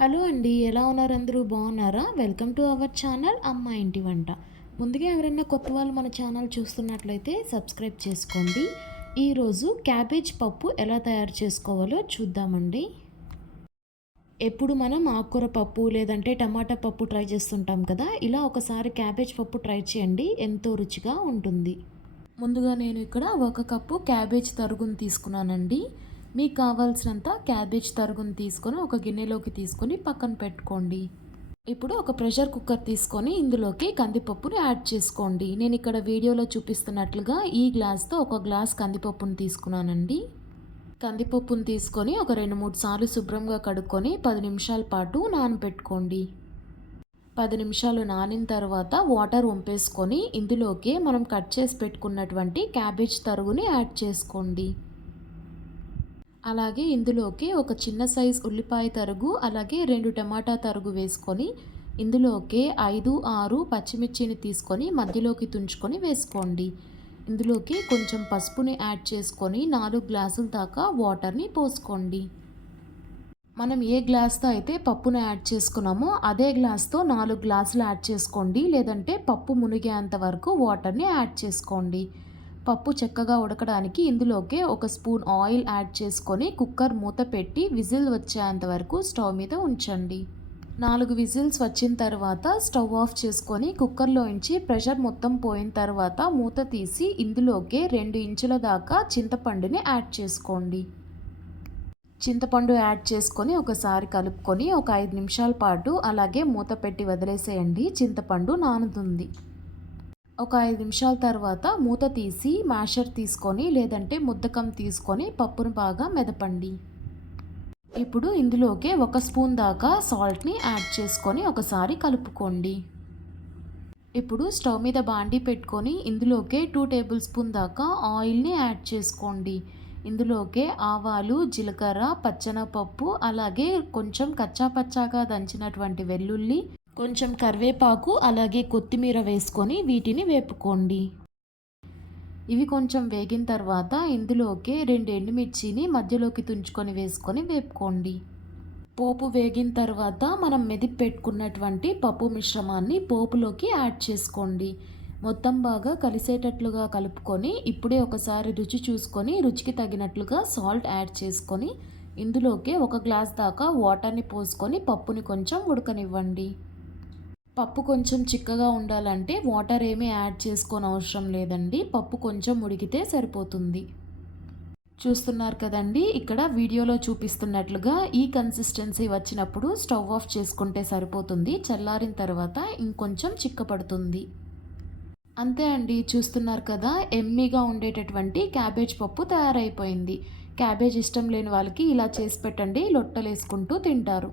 Hello అండి ఎలా ఉన్నారు అందరూ? బాగున్నారా? వెల్కమ్ టు అవర్ ఛానల్ అమ్మ ఇంటి వంట. ముందుగా ఎవరైనా కొత్త వాళ్ళు మన ఛానల్ చూస్తున్నట్లయితే సబ్స్క్రైబ్ చేసుకోండి. ఈరోజు క్యాబేజ్ పప్పు ఎలా తయారు చేసుకోవాలో చూద్దామండి. ఎప్పుడు మనం ఆకుకూర పప్పు లేదంటే టమాటా పప్పు ట్రై చేస్తుంటాం కదా ఇలా ఒకసారి క్యాబేజ్ పప్పు ట్రై చేయండి ఎంతో రుచిగా ఉంటుంది. ముందుగా నేను ఇక్కడ ఒక కప్పు క్యాబేజ్ తరుగును తీసుకున్నానండి. మీకు కావాల్సినంత క్యాబేజ్ తరుగును తీసుకొని ఒక గిన్నెలోకి తీసుకొని పక్కన పెట్టుకోండి. ఇప్పుడు ఒక ప్రెషర్ కుక్కర్ తీసుకొని ఇందులోకి కందిపప్పుని యాడ్ చేసుకోండి. నేను ఇక్కడ వీడియోలో చూపిస్తున్నట్లుగా ఈ గ్లాస్తో ఒక గ్లాస్ కందిపప్పును తీసుకున్నానండి. కందిపప్పును తీసుకొని ఒక రెండు మూడు సార్లు శుభ్రంగా కడుక్కొని పది నిమిషాల పాటు నానబెట్టుకోండి. పది నిమిషాలు నానిన తర్వాత వాటర్ వంపేసుకొని ఇందులోకి మనం కట్ చేసి పెట్టుకున్నటువంటి క్యాబేజ్ తరుగుని యాడ్ చేసుకోండి. అలాగే ఇందులోకి ఒక చిన్న సైజ్ ఉల్లిపాయ తరుగు అలాగే రెండు టమాటా తరుగు వేసుకొని ఇందులోకి ఐదు ఆరు పచ్చిమిర్చిని తీసుకొని మధ్యలోకి తుంచుకొని వేసుకోండి. ఇందులోకి కొంచెం పసుపుని యాడ్ చేసుకొని నాలుగు గ్లాసుల దాకా వాటర్ని పోసుకోండి. మనం ఏ గ్లాస్తో అయితే పప్పును యాడ్ చేసుకున్నామో అదే గ్లాస్తో నాలుగు గ్లాసులు యాడ్ చేసుకోండి. లేదంటే పప్పు మునిగేంత వరకు వాటర్ని యాడ్ చేసుకోండి. పప్పు చక్కగా ఉడకడానికి ఇందులోకే ఒక స్పూన్ ఆయిల్ యాడ్ చేసుకొని కుక్కర్ మూత పెట్టి విజిల్ వచ్చేంత వరకు స్టవ్ మీద ఉంచండి. నాలుగు విజిల్స్ వచ్చిన తర్వాత స్టవ్ ఆఫ్ చేసుకొని కుక్కర్లోంచి ప్రెషర్ మొత్తం పోయిన తర్వాత మూత తీసి ఇందులోకే రెండు ఇంచుల దాకా చింతపండుని యాడ్ చేసుకోండి. చింతపండు యాడ్ చేసుకొని ఒకసారి కలుపుకొని ఒక ఐదు నిమిషాల పాటు అలాగే మూత పెట్టి వదిలేసేయండి. చింతపండు నానుతుంది. ఒక ఐదు నిమిషాల తర్వాత మూత తీసి మ్యాషర్ తీసుకొని లేదంటే ముద్దకం తీసుకొని పప్పును బాగా మెదపండి. ఇప్పుడు ఇందులోకే ఒక స్పూన్ దాకా సాల్ట్ని యాడ్ చేసుకొని ఒకసారి కలుపుకోండి. ఇప్పుడు స్టవ్ మీద బాండీ పెట్టుకొని ఇందులోకే టూ టేబుల్ స్పూన్ దాకా ఆయిల్ని యాడ్ చేసుకోండి. ఇందులోకే ఆవాలు జీలకర్ర పచ్చనపప్పు అలాగే కొంచెం కచ్చా పచ్చాగా దంచినటువంటి వెల్లుల్లి కొంచెం కరివేపాకు అలాగే కొత్తిమీర వేసుకొని వీటిని వేపుకోండి. ఇవి కొంచెం వేగిన తర్వాత ఇందులోకి రెండు ఎండుమిర్చిని మధ్యలోకి తుంచుకొని వేసుకొని వేపుకోండి. పోపు వేగిన తర్వాత మనం మెదిపి పెట్టుకున్నటువంటి పప్పు మిశ్రమాన్ని పోపులోకి యాడ్ చేసుకోండి. మొత్తం బాగా కలిసేటట్లుగా కలుపుకొని ఇప్పుడే ఒకసారి రుచి చూసుకొని రుచికి తగినట్లుగా సాల్ట్ యాడ్ చేసుకొని ఇందులోకి ఒక గ్లాస్ దాకా వాటర్ని పోసుకొని పప్పుని కొంచెం ఉడకనివ్వండి. పప్పు కొంచెం చిక్కగా ఉండాలంటే వాటర్ ఏమీ యాడ్ చేసుకోని అవసరం లేదండి. పప్పు కొంచెం ఉడికితే సరిపోతుంది. చూస్తున్నారు కదండి ఇక్కడ వీడియోలో చూపిస్తున్నట్లుగా ఈ కన్సిస్టెన్సీ వచ్చినప్పుడు స్టవ్ ఆఫ్ చేసుకుంటే సరిపోతుంది. చల్లారిన తర్వాత ఇంకొంచెం చిక్కపడుతుంది. అంతే అండి చూస్తున్నారు కదా ఎమ్మీగా ఉండేటటువంటి క్యాబేజ్ పప్పు తయారైపోయింది. క్యాబేజ్ ఇష్టం లేని వాళ్ళకి ఇలా చేసి పెట్టండి లొట్టలేసుకుంటూ తింటారు.